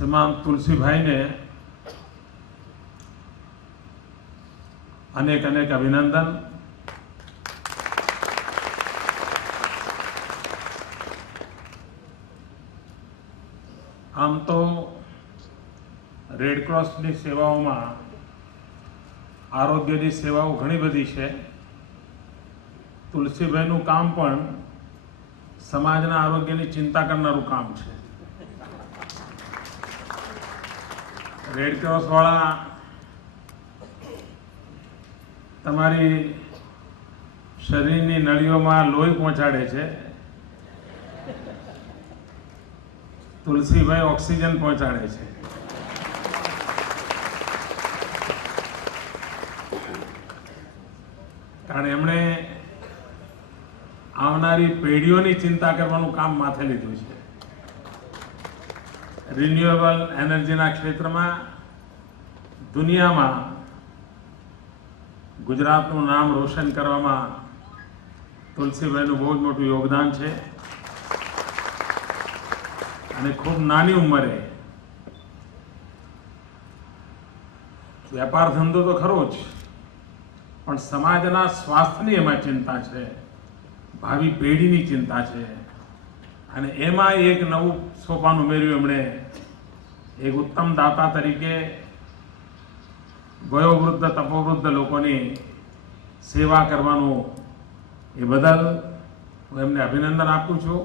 શ્રીમાન તુલસીભાઈને અનેક અનેક અભિનંદન. આમ તો રેડક્રોસની સેવાઓમાં આરોગ્યની સેવાઓ ઘણી બધી છે. તુલસીભાઈનું કામ પણ સમાજના આરોગ્યની ચિંતા કરનારું કામ છે. રેડક્રોસ વાળા તમારી શરીરની નળીઓમાં લોહી પહોંચાડે છે, તુલસીભાઈ ઓક્સિજન પહોંચાડે છે. કારણ એમણે આવનારી પેઢીઓની ચિંતા કરવાનું કામ માથે લીધું છે. રિન્યુએબલ એનર્જીના ક્ષેત્રમાં દુનિયામાં ગુજરાતનું નામ રોશન કરવામાં તુલસીભાઈનું બહુ જ મોટું યોગદાન છે. અને ખૂબ નાની ઉંમરે વેપાર ધંધો તો ખરો જ, પણ સમાજના સ્વાસ્થ્યની એમાં ચિંતા છે, ભાવિ પેઢીની ચિંતા છે. અને એમાં એક નવું સોપાન ઉમેર્યું એમણે. એક ઉત્તમ દાતા તરીકે વયોવૃદ્ધ તપોવૃદ્ધ લોકોની સેવા કરવાનું, એ બદલ હું એમને અભિનંદન આપું છું.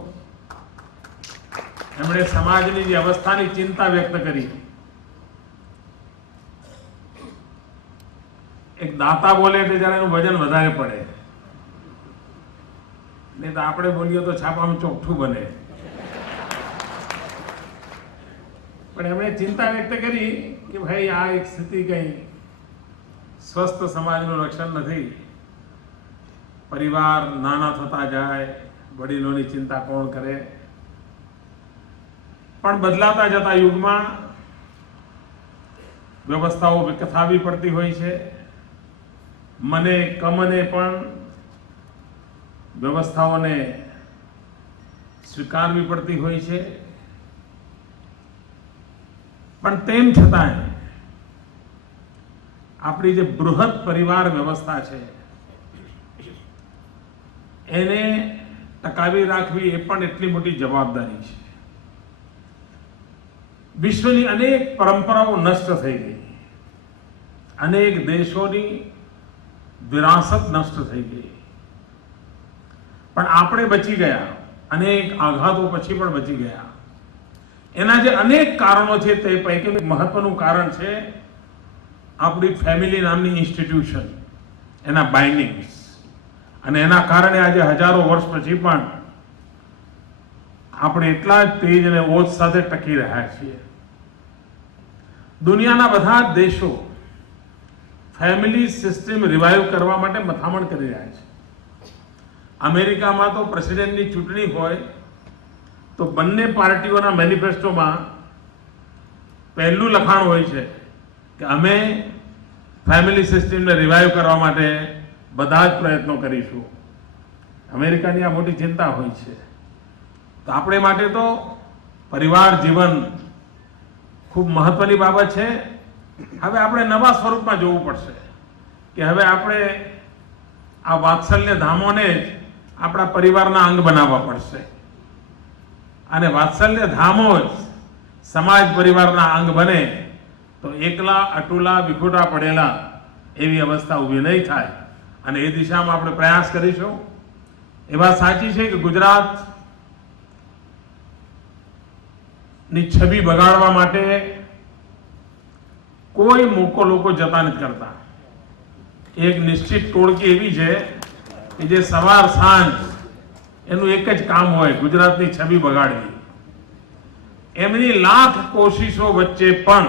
એમણે સમાજની જે અવસ્થાની ચિંતા વ્યક્ત કરી. એક દાતા બોલે એટલે જ્યારે એનું વજન વધારે પડે, નહીં તો આપણે બોલીએ તો છાપામાં ચોખ્ઠું બને. પણ એમણે ચિંતા વ્યક્ત કરી કે ભાઈ આ એક સ્થિતિ કઈ સ્વસ્થ સમાજનું રક્ષણ નથી. પરિવાર નાના થતા જાય, વડીલોની ચિંતા કોણ કરે? પણ બદલાતા જતા યુગમાં વ્યવસ્થાઓ વિકસાવવી પડતી હોય છે. મને કમને પણ વ્યવસ્થાઓને સ્વીકારવી પડતી હોય છે. પણ તેમ છતાંય આપણી જે બૃહદ પરિવાર વ્યવસ્થા છે એને ટકાવી રાખવી એ પણ એટલી મોટી જવાબદારી છે. વિશ્વની અનેક પરંપરાઓ નષ્ટ થઈ ગઈ, અનેક દેશોની વિરાસત નષ્ટ થઈ ગઈ, પણ આપણે બચી ગયા. અનેક આઘાતો પછી પણ બચી ગયા. એના જે અનેક કારણો છે તે પૈકીનું મહત્વનું કારણ છે આપણી ફેમિલી નામની ઇન્સ્ટિટ્યુશન, એના બાઇન્ડિંગ્સ. અને એના કારણે આજે હજારો વર્ષ પછી પણ આપણે એટલા જ તેજ અને ઓજ સાથે ટકી રહ્યા છીએ. દુનિયાના બધા જ દેશો ફેમિલી સિસ્ટમ રિવાઇવ કરવા માટે મથામણ કરી રહ્યા છે. અમેરિકામાં તો પ્રેસિડેન્ટની ચૂંટણી હોય તો બંને પાર્ટીઓના મેનિફેસ્ટોમાં પહેલું લખાણ હોય છે કે અમે ફેમિલી સિસ્ટમને રિવાઇવ કરવા માટે બધા જ પ્રયત્નો કરીશું. અમેરિકાની આ મોટી ચિંતા હોય છે. તો આપણે માટે તો પરિવાર જીવન ખૂબ મહત્વની બાબત છે. હવે આપણે નવા સ્વરૂપમાં જોવું પડશે કે હવે આપણે આ વાત્સલ્ય ધામોને જ આપણા પરિવારના અંગ બનાવવા પડશે. અને વાત્સલ્ય ધામો જ સમાજ પરિવારના અંગ બને તો એકલા અટુલા વિખૂટા પડેલા એવી અવસ્થા ઊભી નહીં થાય. અને એ દિશામાં આપણે પ્રયાસ કરીશું. એ વાત સાચી છે કે ગુજરાત ની છબી બગાડવા માટે કોઈ મોકો લોકો જતા નથી કરતા. એક નિશ્ચિત ટોળકી એવી છે કે જે સવાર સાંજ એનું એક જ કામ હોય, ગુજરાતની છબી બગાડવી. એમની લાખ કોશિશો વચ્ચે પણ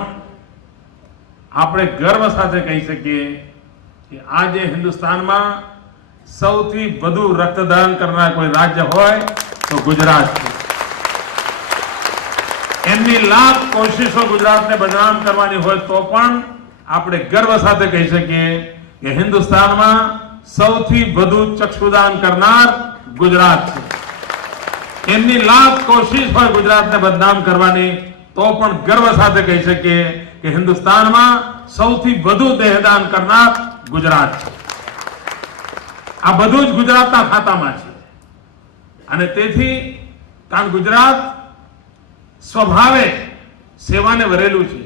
આપણે ગર્વ સાથે કહી શકીએ કે આજે હિન્દુસ્તાનમાં સૌથી વધુ રક્તદાન કરનાર કોઈ રાજ્ય હોય તો ગુજરાત છે. એમની લાખ કોશિશો ગુજરાતને બદનામ કરવાની હોય તો પણ આપણે ગર્વ સાથે કહી શકીએ કે હિન્દુસ્તાનમાં સૌથી વધુ ચક્ષુદાન કરનાર ગુજરાત છે. એમની લાખ કોશિશ હોય ગુજરાતને બદનામ કરવાની તો પણ ગર્વ સાથે કહી શકીએ કે હિન્દુસ્તાનમાં સૌથી વધુ દેહદાન કરનાર ગુજરાત છે. આ બધું જ ગુજરાતના ખાતામાં છે. અને તેથી કારણ ગુજરાત સ્વભાવે સેવાને વરેલું છે.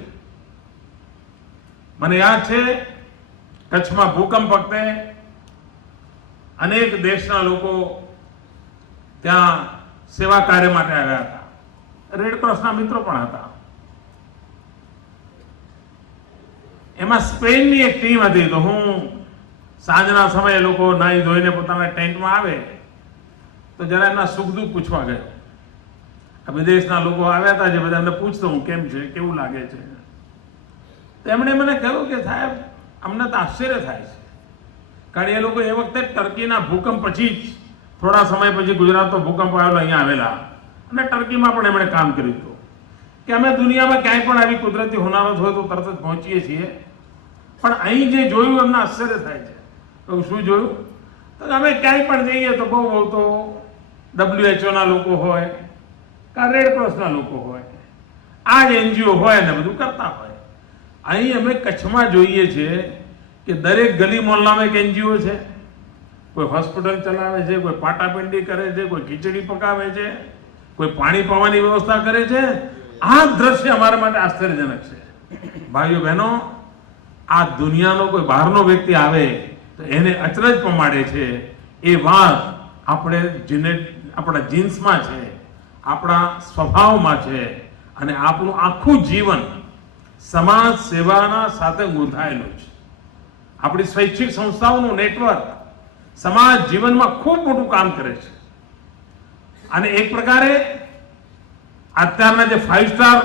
મને યાદ છે કચ્છમાં ભૂકંપ વખતે અનેક દેશના લોકો ત્યાં સેવા કાર્ય માટે આવ્યા હતા. રેડક્રોસના મિત્રો પણ હતા. એમાં સ્પેનની એક ટીમ હતી. તો હું સાંજના સમયે લોકો નાહી ધોઈને પોતાના ટેન્ટમાં આવે તો જરા એમના સુખ દુઃખ પૂછવા ગયો. આ વિદેશના લોકો આવ્યા હતા જે બધા એમને પૂછતો હું કેમ છે, કેવું લાગે છે. તેમણે મને કહ્યું કે સાહેબ અમને તો આશ્ચર્ય થાય છે કારણ એ લોકો એ વખતે ટર્કીના ભૂકંપ પછી જ થોડા સમય પછી ગુજરાતનો ભૂકંપ આવેલો અહીંયા આવેલા અને ટર્કીમાં પણ એમણે કામ કર્યું હતું કે અમે દુનિયામાં ક્યાંય પણ આવી કુદરતી હોનારત હોય તો તરત જ પહોંચીએ છીએ. પણ અહીં જે જોયું એમને આશ્ચર્ય થાય છે. તો શું જોયું? તો અમે ક્યાંય પણ જઈએ તો બહુ તો WHO ના લોકો હોય કે રેડક્રોસના લોકો હોય, આ જ NGO હોય ને બધું કરતા હોય. અહીં અમે કચ્છમાં જોઈએ છીએ કે દરેક ગલી મોહલ્લામાં એક NGO છે. કોઈ હોસ્પિટલ ચલાવે છે, કોઈ પાટાપિંડી કરે છે, કોઈ ખીચડી પકાવે છે, કોઈ પાણી પીવાની વ્યવસ્થા કરે છે. આ દ્રશ્ય અમારા માટે આશ્ચર્યજનક છે. ભાઈઓ બહેનો, આ દુનિયાનો કોઈ બહારનો વ્યક્તિ આવે તો એને અચરજ પમાડે છે. એ વાત આપણા જીન્સમાં છે, આપણા સ્વભાવમાં છે અને આપણું આખું જીવન સમાજ સેવાના સાથે ગૂંથાયેલું છે. આપણી સ્વૈચ્છિક સંસ્થાઓનું નેટવર્ક સમાજ જીવનમાં ખૂબ મોટું કામ કરે છે. અને એક પ્રકારે અત્યારના જે 5 સ્ટાર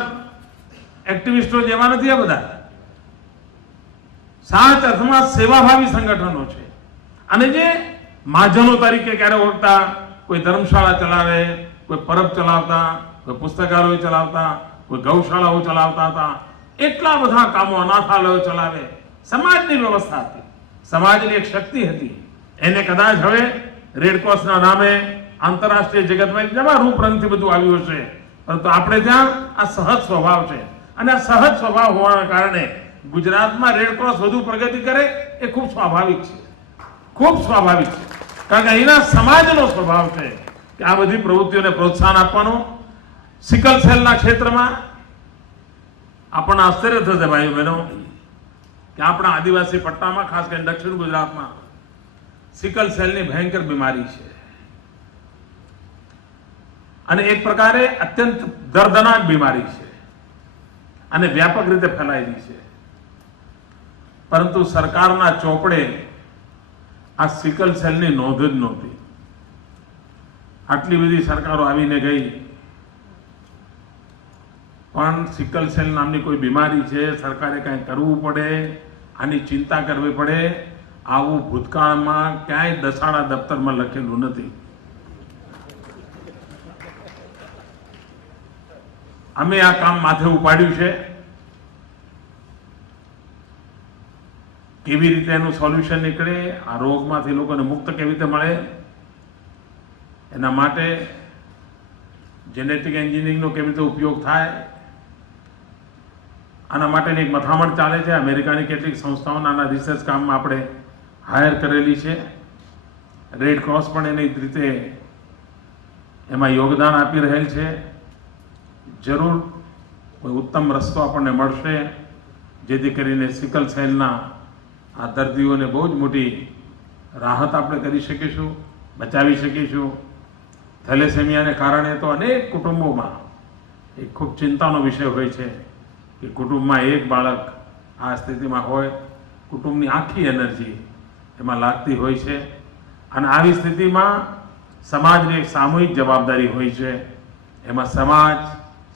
એક્ટિવિસ્ટો જેવા નથી આ બધા, સાચા અર્થમાં સેવાભાવી સંગઠનો છે. અને જે મહાજનો તરીકે ક્યારે ઓળખતા, કોઈ ધર્મશાળા ચલાવે, કોઈ પરબ ચલાવતા, કોઈ પુસ્તકાલયો ચલાવતા, કોઈ ગૌશાળાઓ ચલાવતા હતા. એટલા બધા કામો, અનાથાલયો ચલાવે. સમાજની વ્યવસ્થા હતી, સમાજની એક શક્તિ હતી. એને કદાચ હવે રેડક્રોસના નામે આંતરરાષ્ટ્રીય જગતમાં જેવા રૂપરંગથી બધું આવ્યું હશે, પરંતુ આપણે ત્યાં આ સહજ સ્વભાવ છે. અને આ સહજ સ્વભાવ હોવાના કારણે ગુજરાતમાં રેડક્રોસ વધુ પ્રગતિ કરે એ ખૂબ સ્વાભાવિક છે. ખૂબ સ્વાભાવિક છે કારણ કે અહીંના સમાજનો સ્વભાવ છે કે આ બધી પ્રવૃત્તિઓને પ્રોત્સાહન આપવાનું. સિકલ સેલના ક્ષેત્રમાં આપણને આશ્ચર્ય થશે ભાઈઓ બહેનો કે આપણા આદિવાસી પટ્ટામાં, ખાસ કરીને દક્ષિણ ગુજરાતમાં સિકલ સેલની ભયંકર બીમારી છે અને એક પ્રકારે અત્યંત દર્દનાક બીમારી છે અને વ્યાપક રીતે ફેલાયેલી છે. પરંતુ સરકારના ચોપડે આ સિકલ સેલની નોંધ જ નહોતી. આટલી બધી સરકારો આવીને ગઈ પણ સિકલ સેલ નામની કોઈ બીમારી છે, સરકારે કંઈ કરવું પડે, આની ચિંતા કરવી પડે, આવું ભૂતકાળમાં ક્યાંય દસાડા દફતરમાં લખેલું નથી. અમે આ કામ માથે ઉપાડ્યું છે. કેવી રીતે એનું સોલ્યુશન નીકળે, આ રોગમાંથી લોકોને મુક્ત કેવી રીતે મળે, એના માટે જેનેટિક એન્જિનિયરિંગનો કેવી રીતે ઉપયોગ થાય, આના માટેની એક મથામણ ચાલે છે. અમેરિકાની કેટલીક સંસ્થાઓના આના રિસર્ચ કામમાં આપણે હાયર કરેલી છે. રેડક્રોસ પણ એની રીતે એમાં યોગદાન આપી રહેલ છે. જરૂર કોઈ ઉત્તમ રસ્તો આપણને મળશે જેથી કરીને સિકલ સેલના આ દર્દીઓને બહુ જ મોટી રાહત આપણે કરી શકીશું, બચાવી શકીશું. થેલેસેમિયાને કારણે તો અનેક કુટુંબોમાં એક ખૂબ ચિંતાનો વિષય હોય છે કે કુટુંબમાં એક બાળક આ સ્થિતિમાં હોય, કુટુંબની આખી એનર્જી એમાં લાગતી હોય છે. અને આવી સ્થિતિમાં સમાજની એક સામૂહિક જવાબદારી હોય છે. એમાં સમાજ,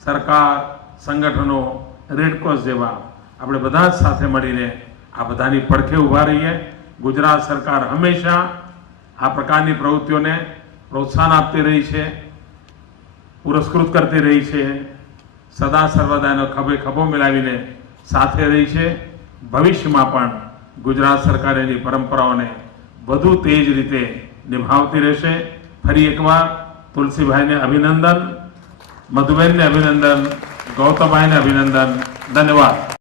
સરકાર, સંગઠનો, રેડક્રોસ જેવા આપણે બધા જ સાથે મળીને આ બધાની પડખે ઊભા રહીએ. ગુજરાત સરકાર હંમેશા આ પ્રકારની પ્રવૃત્તિઓને પ્રોત્સાહન આપતી રહી છે, પુરસ્કૃત કરતી રહી છે, સદા સર્વદા એનો ખભે ખભો મિલાવીને સાથે રહી છે. ભવિષ્યમાં પણ ગુજરાત સરકાર એની પરંપરાઓને વધુ તેજ રીતે નિભાવતી રહેશે. ફરી એકવાર તુલસીભાઈને અભિનંદન, મધુબેનને અભિનંદન, ગૌતમભાઈને અભિનંદન. ધન્યવાદ.